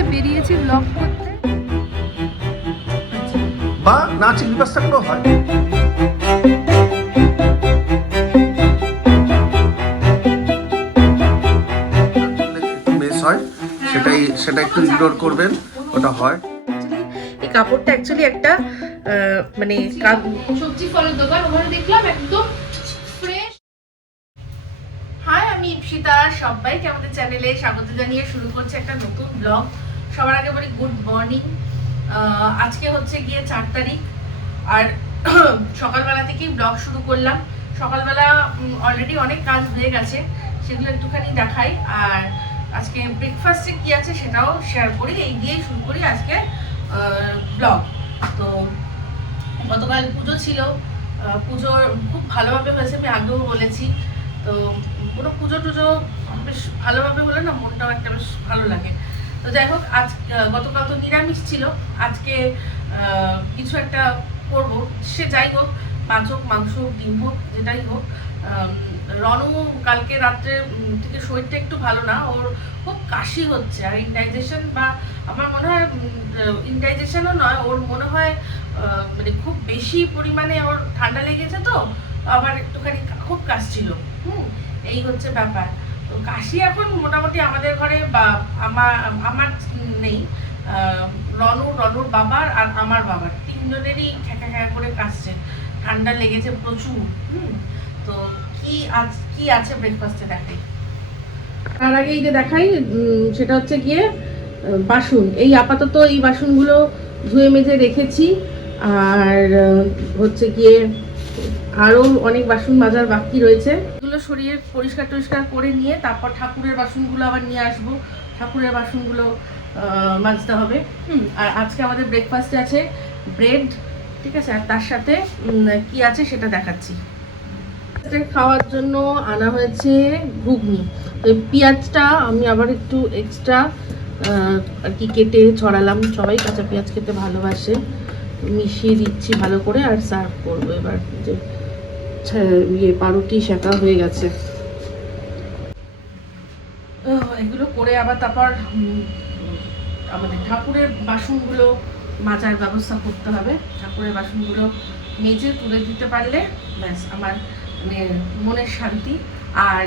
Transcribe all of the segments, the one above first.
সাথে বেরিয়েছি ব্লগ করতে, বা নাচের ব্যবস্থাগুলো হয়। সেটা একটু ইগনোর করবেন, ওটা হয়। এই কাপড়টা অ্যাকচুয়ালি একটা মানে সবজি ফলের দোকান, ওখানে দেখলাম একদম ফ্রেশ। হাই, আমি ইপসিতা, সবাইকে আমাদের চ্যানেলে স্বাগত জানিয়ে শুরু করছে একটা নতুন ব্লগ। সবার আগে বলি গুড মর্নিং। আজকে হচ্ছে গিয়ে 4 তারিখ, আর সকালবেলা থেকেই ব্লগ শুরু করলাম। সকালবেলা অলরেডি অনেক কাজ হয়ে গেছে, সেগুলো একটুখানি দেখাই। আর আজকে ব্রেকফাস্টে কি আছে সেটাও শেয়ার করি, এই দিয়েই শুরু করি আজকে ব্লগ। তো গতকাল পুজো ছিল, পুজো খুব ভালোভাবে হয়েছে, আমি আগেও বলেছি। তো কোনো পুজো টুজো বেশ ভালোভাবে হলে না মনটাও একটা বেশ ভালো লাগে। তো যাই হোক, আজ গতকাল তো নিরামিষ ছিল, আজকে কিছু একটা করবো, সে যাই হোক, মাছ হোক, মাংস হোক, ডিম হোক, যেটাই হোক। রনু কালকে রাত্রে থেকে শরীরটা একটু ভালো না, ওর খুব কাশি হচ্ছে, আর ইনডাইজেশন, বা আমার মনে হয় ইনডাইজেশনও নয়, ওর মনে হয় মানে খুব বেশি পরিমাণে ওর ঠান্ডা লেগেছে, তো আবার একটুখানি খুব কাশছিল। এই হচ্ছে ব্যাপার। তো কাশি এখন মোটামুটি আমাদের ঘরে, বা আমার নেই, রনুর বাবার আর আমার বাবার তিনজনেরই খ্যাঁকা খ্যাঁকা করে কাশছে, ঠান্ডা লেগেছে প্রচুর। তো কি আছে ব্রেকফাস্টে দেখাই। তার আগে এই যে দেখাই, সেটা হচ্ছে গিয়ে বাসন। এই আপাতত এই বাসনগুলো ধুয়ে মেজে রেখেছি, আর হচ্ছে গিয়ে আরও অনেক বাসন মাজার বাকি রয়েছে, এগুলো সরিয়ে পরিষ্কার টরিষ্কার করে নিয়ে তারপর ঠাকুরের বাসনগুলো আবার নিয়ে আসবো। ঠাকুরের বাসনগুলো মাজতে হবে। আর আজকে আমাদের ব্রেকফাস্টে আছে ব্রেড, ঠিক আছে, আর তার সাথে কি আছে সেটা দেখাচ্ছি। খাওয়ার জন্য আনা হয়েছে ঘুগনি। তো পেঁয়াজটা আমি আবার একটু এক্সট্রা আর কি কেটে ছড়ালাম, সবাই কাঁচা পেঁয়াজ খেতে ভালোবাসে, মিশিয়ে দিচ্ছি ভালো করে, আর সার্ভ করবো। এবার যে পাউরুটি সেঁকা হয়ে গেছে, এগুলো করে আবার তারপর আমাদের ঠাকুরের বাসনগুলো মাজার ব্যবস্থা করতে হবে। ঠাকুরের বাসনগুলো মেজে তুলে দিতে পারলে ব্যাস আমার মানে মনের শান্তি। আর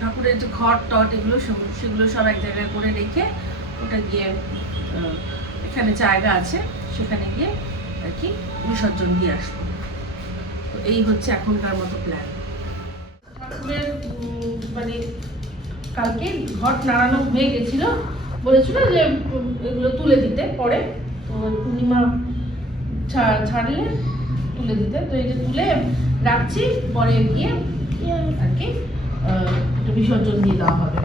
ঠাকুরের যে ঘট টট এগুলো সেগুলো সব এক জায়গায় করে রেখে ওটা গিয়ে এখানে জায়গা আছে, সেখানে গিয়ে আর কি বিসর্জন দিয়ে আসবো। তো এই হচ্ছে এখনকার মতো প্ল্যান। ঠাকুরের মানে কালকে ঘট নাড়ানো হয়ে গেছিল, বলেছিল যে এগুলো তুলে দিতে পরে, তো পূর্ণিমা ছাড়লে তুলে দিতে। তো এই যে তুলে রাখছি, পরে গিয়ে আর কি বিসর্জন দিয়ে দেওয়া হবে।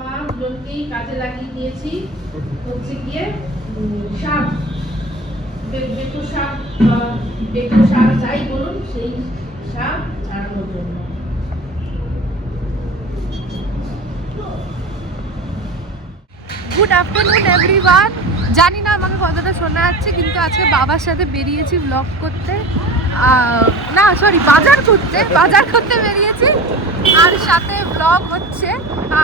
মা দুজনকেই কাজে লাগিয়ে দিয়েছি, হচ্ছে গিয়ে শাক, বেতো শাক বা বেতো শাক যাই বলুন, সেই শাক ছাড়ানোর জন্য। Good afternoon everyone. জানি না আমাকে কতটা শোনা যাচ্ছে, কিন্তু আজকে বাবার সাথে বেরিয়েছি ব্লগ করতে, না সরি বাজার করতে বেরিয়েছি, আর সাথে ব্লগ হচ্ছে।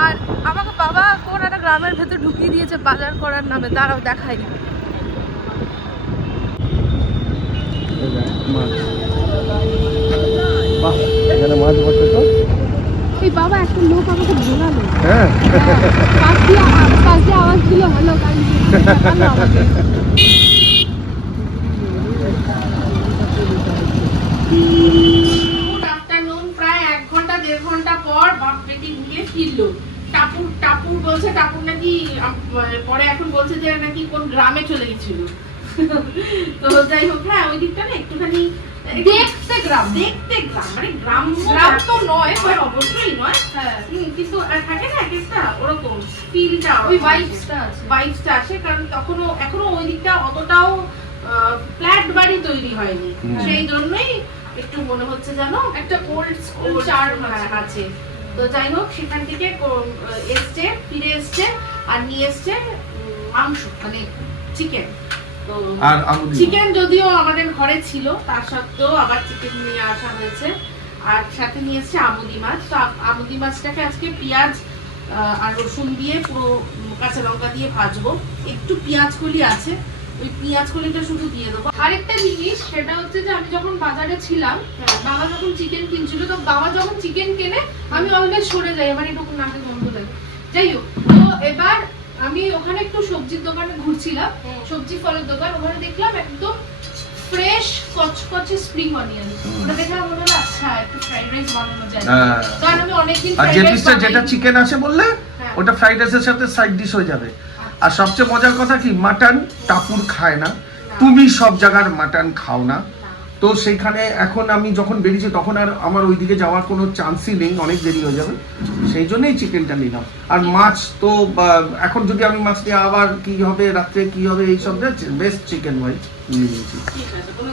আর আমাকে বাবা কোন একটা গ্রামের ভেতর ঢুকিয়ে দিয়েছে বাজার করার নামে, তারাও দেখাই। এই বাবা একটা লোক আমাকে বোঝালো, পাশে আওয়াজ ছিল হ্যালো গাইস। Good afternoon. প্রায় 1 ঘন্টা 1.5 ঘন্টা পর বাপ বেটি ঘুরে ফিরলো। টাপুর বলছে, টাপুর নাকি পরে এখন বলছে যে নাকি কোন গ্রামে চলে গেছিল। তো যাই হোক, হ্যাঁ ওই দিকটা না একটুখানি দেখতে গ্রাম মানে গ্রাম তো নয়, অবশ্যই নয়, কিন্তু থাকে না একটা ওরকম ফিলটা, ওই ভাইবসটা আসে। কারণ এখনো ওই দিকটা অতটাও ফ্ল্যাট বাড়ি তৈরি হয়নি, সেই জন্যই একটু মনে হচ্ছে যেন একটা ওল্ড স্কুল চার্ম আছে। তো যাই হোক, সেখান থেকে ফিরে এসছে আর নিয়ে এসছে মাংস, মানে চিকেন। তো চিকেন যদিও আমাদের ঘরে ছিল, তার সত্ত্বেও আবার চিকেন নিয়ে আসা হয়েছে, আর সাথে নিয়ে এসছে আমুদি মাছ। তো আমুদি মাছটাকে আজকে পেঁয়াজ আর রসুন দিয়ে পুরো কাঁচা লঙ্কা দিয়ে ভাজবো, একটু পেঁয়াজ কলি আছে, ওই পেঁয়াজ কলিটা শুধু দিয়ে দেবো। আরেকটা জিনিস সেটা হচ্ছে যে আমি যখন বাজারে ছিলাম, বাবা যখন চিকেন কিনছিল, তো বাবা যখন চিকেন কেনে আমি অলওয়েজ সরে যাই, আমার এরকম নাকে গন্ধ লাগে। যাই হোক, তো এবার আমি ওখানে একটু সবজির দোকানে ঘুরছিলাম, সবজি ফলের দোকান, ওখানে দেখলাম একদম ফ্রেশ কচকচে স্প্রিং অনিয়ন। ওটা দেখে আমার মনে হলো আচ্ছা একটু ফ্রাইড রাইস বানানো যায়, কারণ আমি অনেকদিন আর ফ্রাইড যে রাইস পিসটা যেটা চিকেন আছে বললে ওটা ফ্রাইড রাইসের সাথে সাইড ডিশ হয়ে যাবে। আর সবচেয়ে মজার কথা কি, মাটন টাপুর খায় না, তুমি সব জায়গার মাটন খাও না, তো সেইখানে এখন আমি যখন বেরিয়েছি তখন আর আমার ওইদিকে যাওয়ার কোনো চান্সই নেই, অনেক দেরি হয়ে যাবে, সেই জন্যই চিকেনটা নিলাম। আর মাছ তো এখন যদি আমি মাছ নিয়ে আবার কি হবে, রাত্রে কি হবে, এইসব বেস্ট চিকেন ভাই নিয়ে নিয়েছি।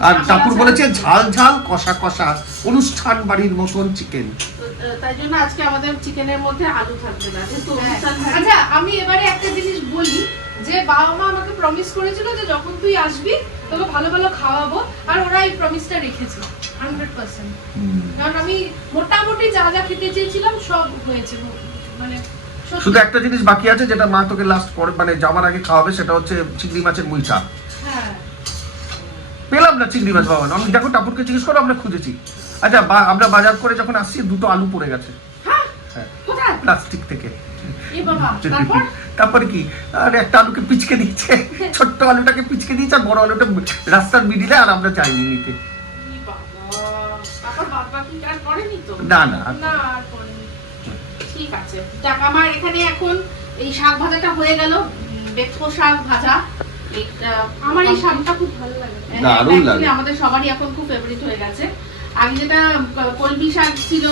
আর টাপুর বলেছে ঝাল ঝাল কষা কষা অনুষ্ঠান বাড়ির মতন চিকেন, তাই জন্য আজকে আমাদের চিকেনের মধ্যে আলু থাকবে না, যেহেতু অনুষ্ঠান বাড়ি। আচ্ছা, আমি এবারে একটা জিনিস বলি যে বাবা মা আমাকে প্রমিস করেছিল যে যখন তুই আসবি তোকে ভালো ভালো খাওয়াবো, আর ওরা এই প্রমিসটা রেখেছে 100%। কারণ আমি মোটামুটি যা যা খেতে চেয়েছিলাম সব হয়েছে, মানে শুধু একটা জিনিস বাকি আছে যেটা মা তোকে লাস্ট পরে মানে যাওয়ার আগে খাওয়াবে, সেটা হচ্ছে চিংড়ি মাছের মুইটা। হ্যাঁ, পেলাম না চিংড়ি মাছ বাবা, আমি দেখো টাপুরকে জিজ্ঞেস করো, আমরা খুঁজেছি। আচ্ছা আমরা বাজার করে যখন আসছি দুটো আলু পড়ে গেছে, হ্যাঁ প্লাস্টিক থেকে। এ বাবা, তারপর তারপরে কি, আর একটা আলুকে পিচকে দিয়েছে, ছোট্ট আলুটাকে পিচকে দিয়েছে, আর বড় আলুটা রাস্তার মিডিলে, আর আমরা চাইনি নিতে। এ বাবা, তারপর বাদ বাকি আর করেনি তো? না না না আর করেনি। ঠিক আছে, যাক, আমার এখানে এখন এই শাক ভাজাটা হয়ে গেল, বেথো শাক ভাজা। আমার এই শাকটা খুব ভালো লাগে, দারুণ লাগে, actually আমাদের সবারই এখন খুব ফেভারিট হয়ে গেছে। আগে যেটা কলমি শাক ছিল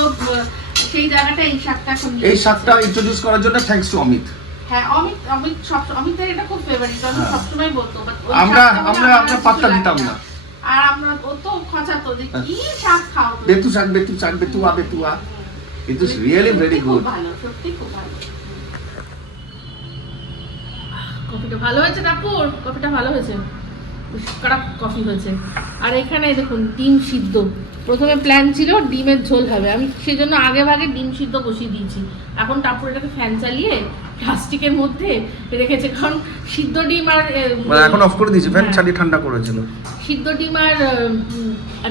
সেই জায়গাটা এই শাকটা এখন, এই শাকটা ইন্ট্রোডিউস করার জন্য থ্যাঙ্কস টু অমিত। হ্যাঁ, অমিতের এটা খুব ফেভারিট, আমি সবসময় বলতো, but ওই আমরা শাকটা আমরা আমার আমরা কিছু পাত্তা লাগে দিতাম না। আর আমরা ও তো খোঁচাতো যে কি শাক খাও তুমি? বেতু শাক Betua, it is really very খুব গুড। ভালো, সত্যি খুব ভালো। কফিটা ভালো হয়েছে নাপুর, কফিটা ভালো হয়েছে, কড়া কফি হয়েছে। আর এখানে দেখুন ডিম সিদ্ধ, প্রথমে প্ল্যান ছিল ডিমের ঝোল হবে, আমি সেই জন্য আগে ভাগে ডিম সিদ্ধ বসিয়ে দিয়েছি। এখন টাপুর এটাকে ফ্যান চালিয়ে প্লাস্টিকের মধ্যে রেখেছে, কারণ সিদ্ধ ডিম আর মানে এখন অফ করে দিয়েছি, ফ্যান চালিয়ে ঠান্ডা করেছিল। সিদ্ধ ডিম আর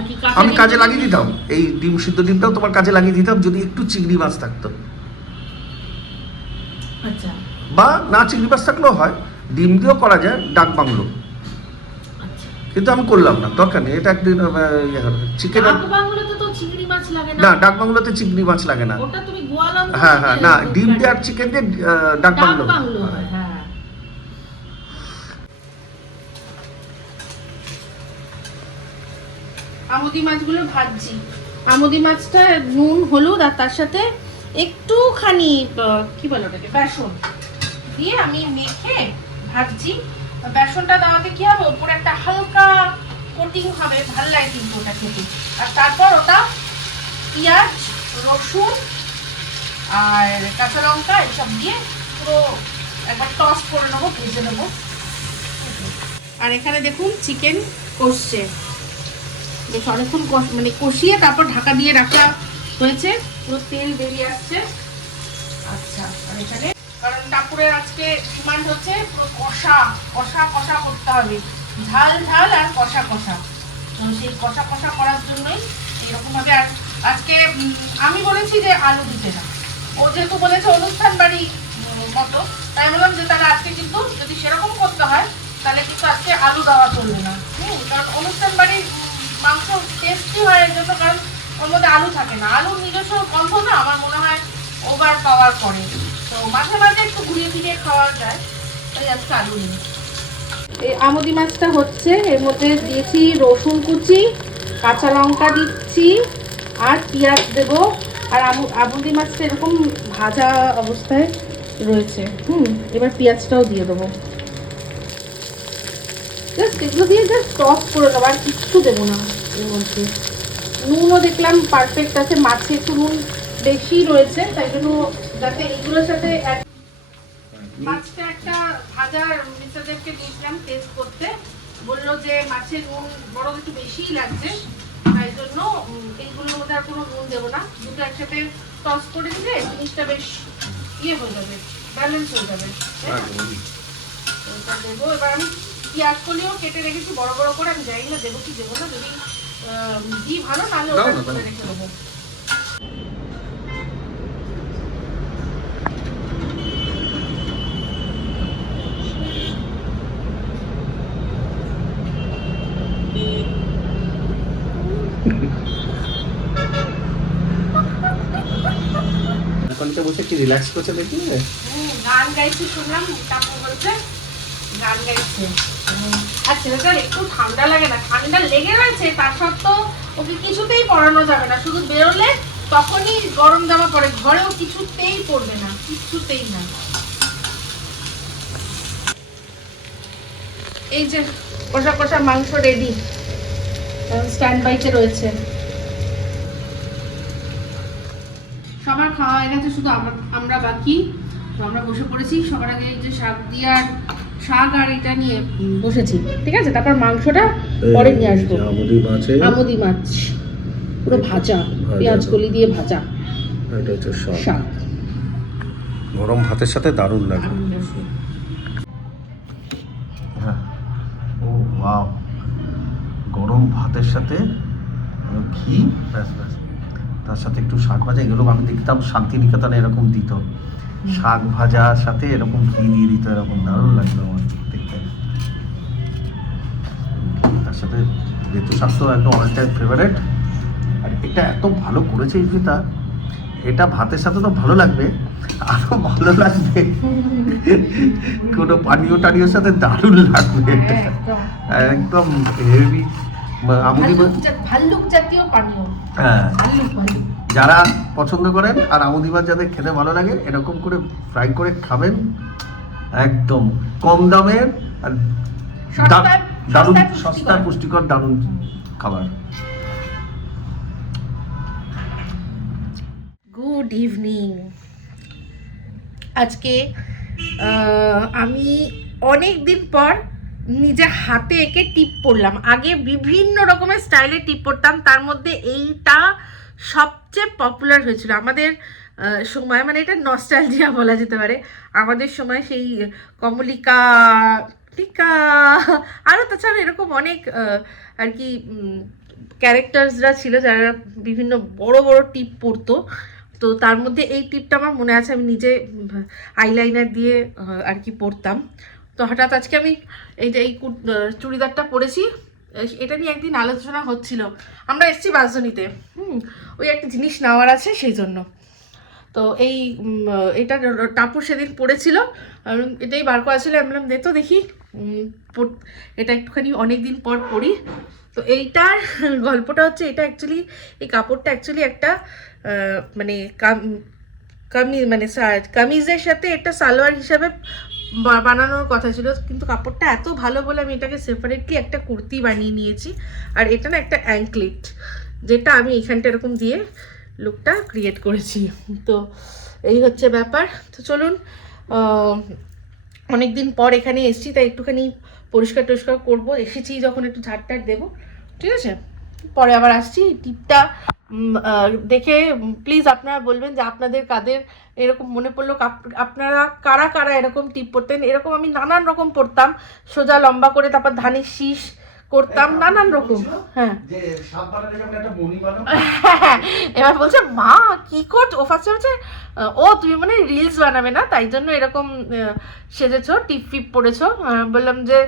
কি আমি কাজে লাগিয়ে দিতাম, এই ডিম সিদ্ধ ডিমটাও তোমার কাজে লাগিয়ে দিতাম যদি একটু চিংড়ি মাছ থাকতো, আচ্ছা, বা না চিংড়ি মাছ থাকলেও হয়, ডিম দিয়েও করা যায় ডাক বাংলো, কিন্তু আমি করলাম না, দরকার নেই, এটা একদিন চিকেন। ডাক বাংলোতে তো চিংড়ি মাছ লাগে না, ডাক বাংলোতে চিংড়ি মাছ লাগে না, ওটা তুমি গোয়ালন্দ। হ্যাঁ না, ডিম দিয়ে আর চিকেন দিয়ে ডাক বাংলো হয়। হ্যাঁ, আমুদি মাছগুলো ভাজছি। আমুদি মাছটা নুন হলুদ আর তার সাথে একটুখানি কি বলে ওটাকে, বেসন দিয়ে আমি মেখে ভাজছি। বেসনটা দেওয়াতে কি হবে, উপরে একটা হালকা কোটিং হবে, ভালো লাগে কিন্তু ওটা খেতে। আর তারপর ওটা পেঁয়াজ রসুন আর কাঁচা লঙ্কা এসব দিয়ে পুরো একবার টস করে নেবো, ভেজে নেবো। আর এখানে দেখুন চিকেন কষছে, বেশ অনেকক্ষণ মানে কষিয়ে তারপর ঢাকা দিয়ে রাখা হয়েছে, পুরো তেল বেরিয়ে আসছে। আচ্ছা, আর এখানে কারণ টাপুরের আজকে ডিমান্ড হচ্ছে পুরো কষা কষা কষা করতে হবে, ঝাল ঝাল আর কষা কষা, তো সেই কষা কষা করার জন্যই এরকম ভাবে। আর আজকে আমি বলেছি যে আলু দিতে না, ও যেহেতু বলেছে অনুষ্ঠান বাড়ি মতো, তাই বললাম যে তাহলে আজকে কিন্তু যদি সেরকম করতে হয় তাহলে কিন্তু আজকে আলু দেওয়া চলবে না। কারণ অনুষ্ঠান বাড়ির মাংস টেস্টি হয় এর জন্য, কারণ ওর মধ্যে আলু থাকে না, আলুর নিজস্ব গন্ধ না আমার মনে হয় ওভার পাওয়ার করে, তো মাঝে মাঝে একটু ঘুরিয়ে ফিরিয়ে খাওয়া যায়, তাই আজকে আলু নেই। এই আমুদি মাছটা হচ্ছে, এর মধ্যে দিয়েছি রসুন কুচি, কাঁচা লঙ্কা দিচ্ছি আর পেঁয়াজ দেবো। আর আমুদি মাছটা এরকম ভাজা অবস্থায় রয়েছে। এবার পেঁয়াজটাও দিয়ে দেবো, জাস্ট এগুলো দিয়ে জাস্ট টস করে দেবো, আর কিচ্ছু দেবো না এর মধ্যে। নুনও দেখলাম পারফেক্ট আছে, মাছে একটু নুন বেশি রয়েছে, তাই জন্য যাতে এইগুলোর সাথে মাছটা একটা ভাজা মিস্টারদেরকে দিয়েছিলাম টেস্ট করতে, বললো যে মাছের নুন বড় একটু বেশিই লাগছে, তাই জন্য এইগুলোর মধ্যে আর কোনো নুন দেবো না, দুটো একসাথে টস করে দিলে জিনিসটা বেশ ইয়ে হয়ে যাবে, ব্যালেন্স হয়ে যাবে। ওটা দেবো। এবার আমি পেঁয়াজ কলিও কেটে রেখেছি বড় বড় করে, আমি জানি না দেবো কি দেবো না, যদি দিই ভালো, নাহলে ওটা করে রেখে দেবো। এখনকে বসে কি রিল্যাক্স করছে দেখি। গান গাইছি শুনলাম, টাপু বলছে গান গাইছে। আর ছেলেটার একটু ঠান্ডা লাগে না, ঠান্ডা লেগে রয়েছে, তার সত্ত্বেও ওকে কিছুতেই পরানো যাবে না, শুধু বেরোলে তখনই গরম জামা পরে, ঘরেও কিছুতেই পরবে না, কিছুতেই না। এই যে কষা কষা মাংস রেডি, স্ট্যান্ড বাইতে রয়েছে। সবার খাওয়া হয়ে গেছে, শুধু আমরা বাকি। তো আমরা বসে পড়েছি সবার আগে, এই যে শাক আর এটা নিয়ে বসেছি, ঠিক আছে। তারপর মাংসটা পরে নিয়ে আসবো। আমুদি মাছ পুরো ভাজা, পেঁয়াজ কলি দিয়ে ভাজা। এটা হচ্ছে শাক, গরম ভাতের সাথে দারুণ লাগে। হ্যাঁ, ও ওয়াও, গরম ভাতের সাথে ঘি, ব্যাস ব্যাস, তার সাথে একটু শাক ভাজা। এগুলো আমি দেখতাম শান্তিনিকেতনে এরকম দিত, শাক ভাজার সাথে এরকম ঘি দিয়ে দিত, এরকম দারুণ লাগলো আমার দেখতে। তার সাথে বেতু শাক তো একদম অল টাইম ফেভারিট। আর এটা এত ভালো করেছে ইফিতা, এটা ভাতের সাথে তো ভালো লাগবে, আরো ভালো লাগবে কোনো পানীয় টানীয় সাথে দারুণ লাগবে। একদম হেভি ভাল্লুক জাতীয় পানীয়। হ্যাঁ, যারা পছন্দ করেন আর আমুদি মাছ যাদের খেতে ভালো লাগে, এরকম করে ফ্রাই করে খাবেন, একদম কম দামের আর দারুণ সস্তা পুষ্টিকর দারুণ খাবার। Good evening. আজকে আমি অনেক দিন পর নিজে হাতে এঁকে টিপ পরলাম। আগে বিভিন্ন রকমের স্টাইলে টিপ পরতাম, তার মধ্যে এইটা সবচেয়ে পপুলার হয়েছিল আমাদের সময়, মানে এটা নস্টালজিয়া বলা যেতে পারে। আমাদের সময় সেই কমলিকা টিকা, আরও তাছাড়া এরকম অনেক আর কি ক্যারেক্টার্সরা ছিল যারা বিভিন্ন বড় বড় টিপ পরতো। তো তার মধ্যে এই টিপটা আমার মনে আছে, আমি নিজে আইলাইনার দিয়ে আর কি পরতাম। তো হঠাৎ আজকে আমি এই যে এই চুড়িদারটা পরেছি, এটা নিয়ে একদিন আলোচনা হচ্ছিল। আমরা এসেছি বাসজনীতে, ওই একটা জিনিস নেওয়ার আছে সেই জন্য। তো এটা টাপুর সেদিন পড়েছিল, এটাই বার করা ছিল। আমি বললাম দে তো দেখি, এটা একটুখানি অনেক দিন পর পড়ি। তো এইটার গল্পটা হচ্ছে, এটা অ্যাকচুয়ালি এই কাপড়টা অ্যাকচুয়ালি একটা মানে কামিজের সাথে এটা সালোয়ার হিসাবে বানানোর কথা ছিল, কিন্তু কাপড়টা এত ভালো বলে আমি এটাকে সেপারেটলি একটা কুর্তি বানিয়ে নিয়েছি। আর এটা না একটা অ্যাঙ্কলেট, যেটা আমি এখানটা এরকম দিয়ে লুকটা ক্রিয়েট করেছি। তো এই হচ্ছে ব্যাপার। তো চলুন, অনেক দিন পর এখানে এসেছি, তাই একটুখানি পরিষ্কার টরিষ্কার করবো। এসেছি যখন একটু ঝাড়টার দেবো, ঠিক আছে, পরে আবার আসছি। টিপটা দেখে প্লিজ আপনারা বলবেন যে আপনাদের কাদের এরকম মনে পড়লো, আপনারা কারা কারা এরকম টিপ পরতেন। এরকম আমি নানান রকম পরতাম, সোজা লম্বা করে, তারপর ধানের শীষ করতাম, নানান রকম। হ্যাঁ, এবার বলছে মা কি করছো, ও ফার্স্টে বলছে ও তুমি মানে রিলস বানাবে না, তাই জন্য এরকম সেজেছো, টিপ ফিপ পরেছো। বললাম যে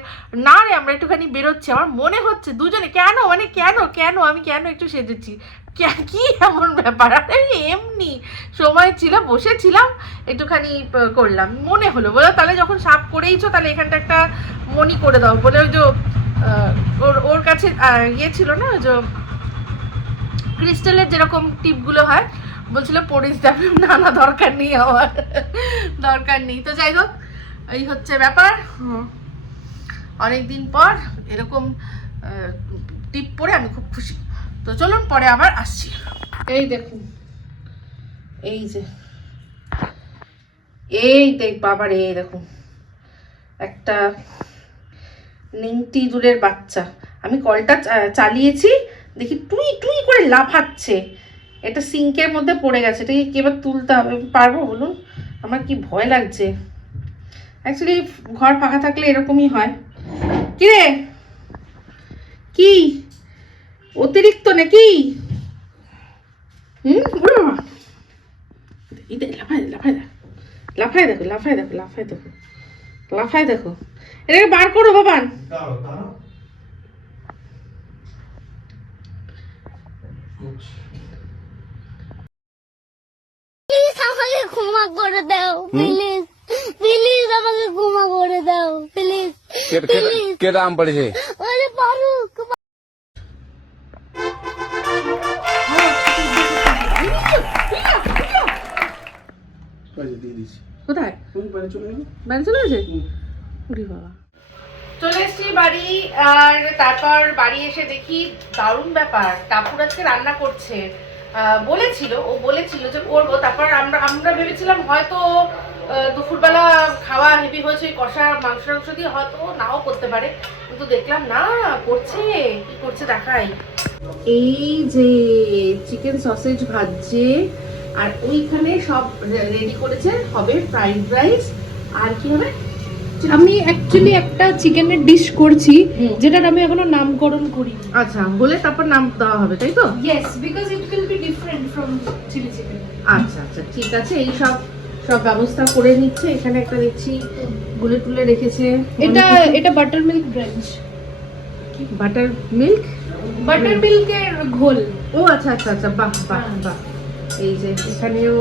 না রে, আমরা একটুখানি বেরোচ্ছি। আমার মনে হচ্ছে দুজনে কেন, মানে কেন কেন আমি কেন একটু সেজেছি, কি এমন ব্যাপার। আরে এমনি সময় ছিল, বসেছিলাম, একটুখানি করলাম, মনে হলো। বলো তাহলে যখন সাপ করেইছো, তাহলে এখানটা একটা মনি করে দাও বলে। ওই যে ওর কাছে ইয়ে ছিল না, ওই যে ক্রিস্টালের যেরকম টিপগুলো হয়, বলছিল পড়িস যাবে। না না, দরকার নেই, আমার দরকার নেই। তো যাই হোক, এই হচ্ছে ব্যাপার। অনেকদিন পর এরকম টিপ পরে আমি খুব খুশি। তো চলুন পরে আবার আসছি। এই দেখুন, এই যে এই দেখ বাবার, এই দেখুন একটা নিংটি দুলের বাচ্চা। আমি কলটা চালিয়েছি, দেখি টুই টুই করে লাফাচ্ছে। এটা সিঙ্কের মধ্যে পড়ে গেছে, এটাকে কি এবার তুলতে হবে? পারবো বলুন? আমার কি ভয় লাগছে। অ্যাকচুয়ালি ঘর ফাঁকা থাকলে এরকমই হয়। কি রে, কি অতিরিক্ত নাকি? ওরে বাবা, লাফায় লাফায় লাফায় দেখো, লাফায় দেখো, লাফায় দেখো, লাফায় দেখো। এটাকে বার করো বাবান। আমাকে ক্ষমা করে দাও প্লিজ, প্লিজ আমাকে ক্ষমা করে দাও প্লিজ। के नाम पड़े थे ওরে ফারুক, কোথায় বাড়ি চলে গেছে? উরি বাবা। চলে এসেছি বাড়ি, আর তারপর বাড়ি এসে দেখি দারুণ ব্যাপার, টাপুর আজকে রান্না করছে। ও বলেছিল যে করবো, তারপর আমরা ভেবেছিলাম হয়তো দুপুরবেলা খাওয়া হেভি হয়েছে, কষা মাংস দিয়ে হয়তো নাও করতে পারে, কিন্তু দেখলাম না করছে। কি করছে দেখাই। এই যে চিকেন সসেজ ভাজছে, আর ওইখানে সব রেডি করেছে, হবে ফ্রাইড রাইস। আর কি হবে? আমি অ্যাকচুয়ালি একটা চিকেনের ডিশ করছি যেটার আমি এখনো নামকরণ করিনি। আচ্ছা, বলে তারপর নাম দেওয়া হবে, তাই তো? Yes, because it will be different from chilli chicken. আচ্ছা আচ্ছা, ঠিক আছে। এই সব ব্যবস্থা করে নিচ্ছে। এখানে একটা দেখছি গুলে টুলে রেখেছে। এটা বাটার মিল্ক ব্রেঞ্চ। বাটার মিল্ক, বাটার মিল্কের ঘোল। ও আচ্ছা আচ্ছা আচ্ছা, বাহ বাহ বাহ। এই যে এখানেও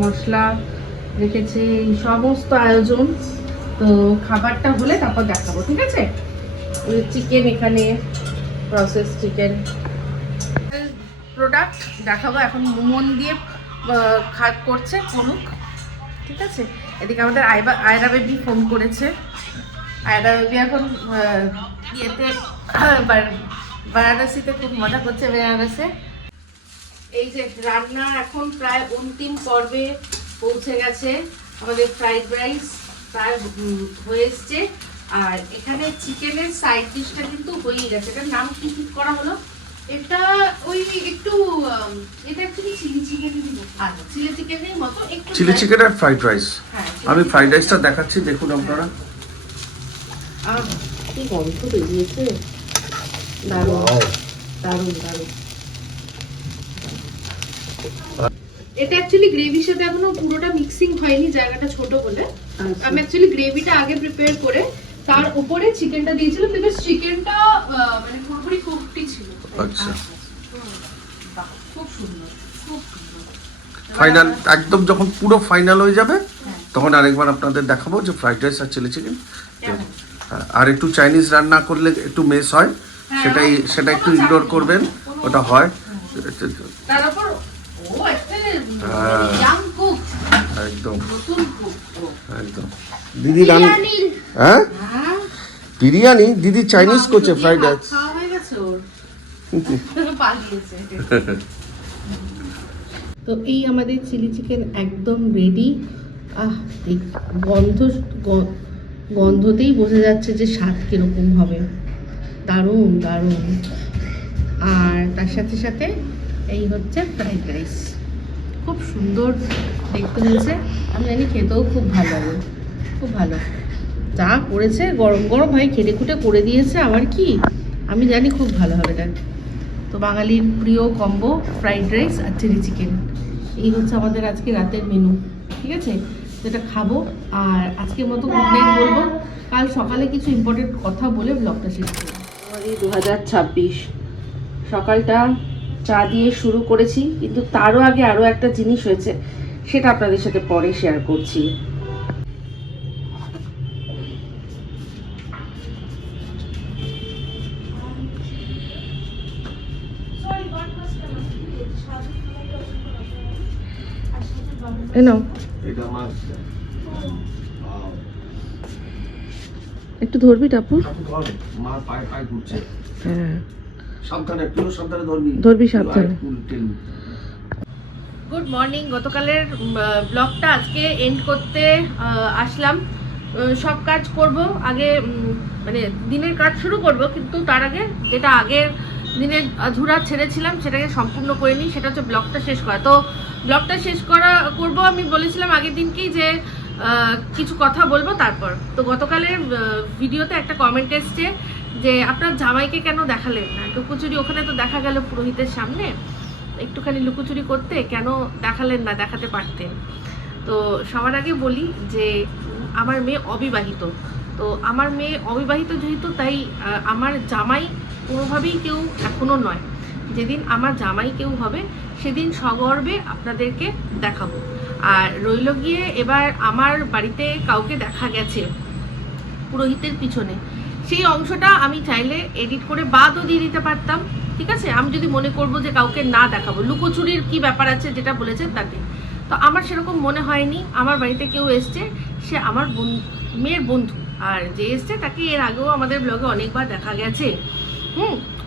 মশলা রেখেছে, এই সমস্ত আয়োজন। তো খাবারটা হলে তারপর দেখাবো, ঠিক আছে? ওই চিকেন, এখানে প্রসেস চিকেন প্রোডাক্ট দেখাবো। এখন মন দিয়ে করছে, করুক, ঠিক আছে? এদিকে আমাদের আয়রা বেবি ফোন করেছে। আয়রা বেবি এখন ইয়েতে বারাণসীতে খুব মজা করছে। বেনারসে এই যে রান্না এখন প্রায় অন্তিম পর্বে পৌঁছে গেছে। আমাদের ফ্রাইড রাইস প্রায় হয়ে এসছে, আর এখানে চিকেনের সাইড ডিশটা কিন্তু হয়েই গেছে। এটার নাম কি ঠিক করা হলো? এটা ওই একটু এটা অ্যাকচুয়ালি চিলি চিকেনের মতো। আচ্ছা, চিলি চিকেনের মতো একটু। চিলি চিকেন আর ফ্রাইড রাইস। হ্যাঁ, আমি ফ্রাইড রাইসটা দেখাচ্ছি, দেখুন আপনারা। কি গন্ধ বেরিয়েছে, দারুণ দারুণ দারুণ। এটা অ্যাকচুয়ালি গ্রেভির সাথে এখনো পুরোটা মিক্সিং হয়নি, জায়গাটা ছোট বলে। আমি অ্যাকচুয়ালি গ্রেভিটা আগে প্রিপেয়ার করে তার উপরে চিকেনটা দিয়েছিলাম, বিকজ চিকেনটা মানে পুরোপুরি কুকড ছিল। আচ্ছা, খুব সুন্দর, খুব সুন্দর। ফাইনাল একদম যখন পুরো ফাইনাল হয়ে যাবে তখন আরেকবার আপনাদের দেখাবো যে ফ্রাইড রাইস আর চিলি চিকেন। আর একটু চাইনিজ রান্না করলে একটু মেস হয়, সেটা একটু ইগনোর করবেন, ওটা হয়। তার উপর ও একটা ইয়াং কুক, একদম নতুন কুক। একদম দিদি রান্না, হ্যাঁ বিরিয়ানি দিদি চাইনিজ করছে, ফ্রাইড রাইস খাওয়া হয়ে গেছে ওর, পালিয়েছে। তো এই আমাদের চিলি চিকেন একদম রেডি। এই গন্ধতেই বোঝা যাচ্ছে যে স্বাদ কিরকম হবে। দারুণ দারুণ। আর তার সাথে সাথে এই হচ্ছে ফ্রাইড রাইস, খুব সুন্দর দেখতে হয়েছে। আমি জানি খেতেও খুব ভালো হবে, খুব ভালো। যা করেছে গরম গরম ভাই খেটে খুঁটে করে দিয়েছে, আমার কি, আমি জানি খুব ভালো হবে। দেখ তো বাঙালির প্রিয় কম্বো ফ্রাইড রাইস আর চিলি চিকেন, এই হচ্ছে আমাদের আজকে রাতের মেনু, ঠিক আছে? যেটা খাবো। আর আজকের মতো গুড নাইট বলবো, কাল সকালে কিছু ইম্পর্টেন্ট কথা বলে ব্লগটা শেষ করবো। আমাদের 2026 সকালটা চা দিয়ে শুরু করেছি, কিন্তু তারও আগে আরও একটা জিনিস হয়েছে, সেটা আপনাদের সাথে পরে শেয়ার করছি। একটু ধরবি টাপু, হ্যাঁ ধরবি সাবধানে। Good morning. গতকালের ব্লগটা আজকে এন্ড করতে আসলাম। সব কাজ করব আগে, মানে দিনের কাজ শুরু করব, কিন্তু তার আগে যেটা আগের দিনের ধুরা ছেড়েছিলাম সেটাকে সম্পূর্ণ করে নিই, সেটা হচ্ছে ব্লগটা শেষ করা। তো ব্লগটা শেষ করব, আমি বলেছিলাম আগের দিনকেই যে কিছু কথা বলবো তারপর। তো গতকালের ভিডিওতে একটা কমেন্ট এসছে যে আপনার জামাইকে কেন দেখালেন না, লুকোচুরি ওখানে তো দেখা গেল পুরোহিতের সামনে, একটুখানি লুকোচুরি করতে কেন দেখালেন না, দেখাতে পারতেন। তো সবার আগে বলি যে আমার মেয়ে অবিবাহিত, তো আমার মেয়ে অবিবাহিত যেহেতু, তাই আমার জামাই কোনোভাবেই কেউ এখনও নয়। যেদিন আমার জামাই কেউ হবে সেদিন সগর্বে আপনাদেরকে দেখাবো। আর রইল গিয়ে এবার আমার বাড়িতে কাউকে দেখা গেছে পুরোহিতের পিছনে, সেই অংশটা আমি চাইলে এডিট করে বাদও দিয়ে দিতে পারতাম, ঠিক আছে, আমি যদি মনে করবো যে কাউকে না দেখাবো। লুকোচুরির কি ব্যাপার আছে যেটা বলেছেন তাতে, তো আমার সেরকম মনে হয়নি। আমার বাড়িতে কেউ এসছে, সে আমার মেয়ের বন্ধু, আর যে এসছে তাকে এর আগেও আমাদের ব্লগে অনেকবার দেখা গেছে।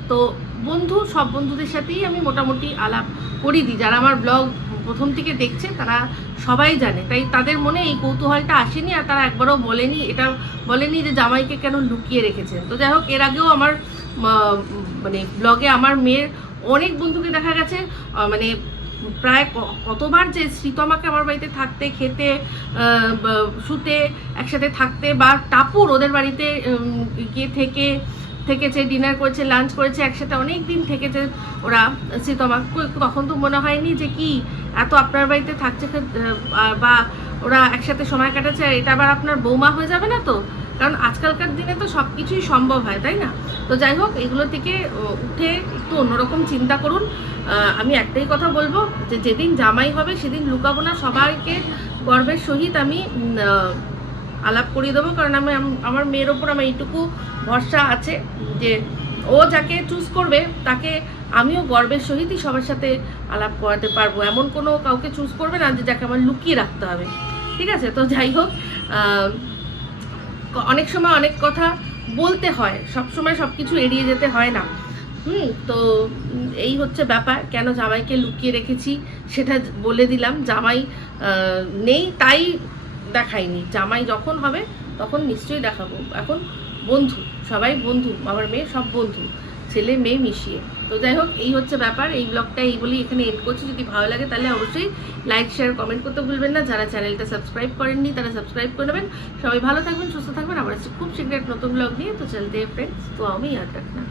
তো বন্ধু, সব বন্ধুদের সাথেই আমি মোটামুটি আলাপ করি দিই, যারা আমার ব্লগ প্রথম থেকে দেখছে তারা সবাই জানে, তাই তাদের মনে এই কৌতূহলটা আসেনি, আর তারা একবারও বলেনি যে জামাইকে কেন লুকিয়ে রেখেছেন। তো যাই হোক, এর আগেও আমার মানে ব্লগে আমার মেয়ের অনেক বন্ধুকে দেখা গেছে, মানে প্রায় কতবার যে শ্রীতমাকে আমার বাড়িতে থাকতে, খেতে, শুতে, একসাথে থাকতে, বা টাপুর ওদের বাড়িতে গিয়ে থেকেছে, ডিনার করেছে, লাঞ্চ করেছে, একসাথে অনেক দিন থেকেছে ওরা শ্রীতমা। তখন তো মনে হয়নি যে কি এত আপনার বাড়িতে থাকছে বা ওরা একসাথে সময় কাটাচ্ছে, এটা আবার আপনার বৌমা হয়ে যাবে না তো? কারণ আজকালকার দিনে তো সব কিছুই সম্ভব হয়, তাই না? তো যাই হোক, এগুলো থেকে উঠে একটু অন্যরকম চিন্তা করুন। আমি একটাই কথা বলবো যে যেদিন জামাই হবে সেদিন লুকাবো না, সবাইকে গর্বের সহিত আমি আলাপ করিয়ে দেবো। কারণ আমার মেয়ের ওপর আমার এইটুকু ভরসা আছে যে ও যাকে চুজ করবে তাকে আমিও গর্বের সহিতই সবার সাথে আলাপ করাতে পারবো। এমন কোনো কাউকে চুজ করবে না যে যাকে আমার লুকিয়ে রাখতে হবে, ঠিক আছে? তো যাই হোক, অনেক সময় অনেক কথা বলতে হয়, সব সময় সব কিছু এড়িয়ে যেতে হয় না। তো এই হচ্ছে ব্যাপার। কেন জামাইকে লুকিয়ে রেখেছি সেটা বলে দিলাম। জামাই নেই তাই দেখাইনি, জামাই যখন হবে তখন নিশ্চয়ই দেখাবো। এখন বন্ধু, সবাই বন্ধু, আমার মেয়ে সব বন্ধু, ছেলে মেয়ে মিশিয়ে। তো যাই হোক, এই হচ্ছে ব্যাপার। এই ব্লগটা এই বলেই এখানে এন্ড করছি। যদি ভালো লাগে তাহলে অবশ্যই লাইক, শেয়ার, কমেন্ট করতে ভুলবেন না। যারা চ্যানেলটা সাবস্ক্রাইব করেননি তারা সাবস্ক্রাইব করে নেবেন। সবাই ভালো থাকবেন, সুস্থ থাকবেন। আবার খুব শীঘ্রই নতুন ব্লগ নিয়ে। তো চলতে ফ্রেন্ডস, তো আমি ইয়াদ রাখনা।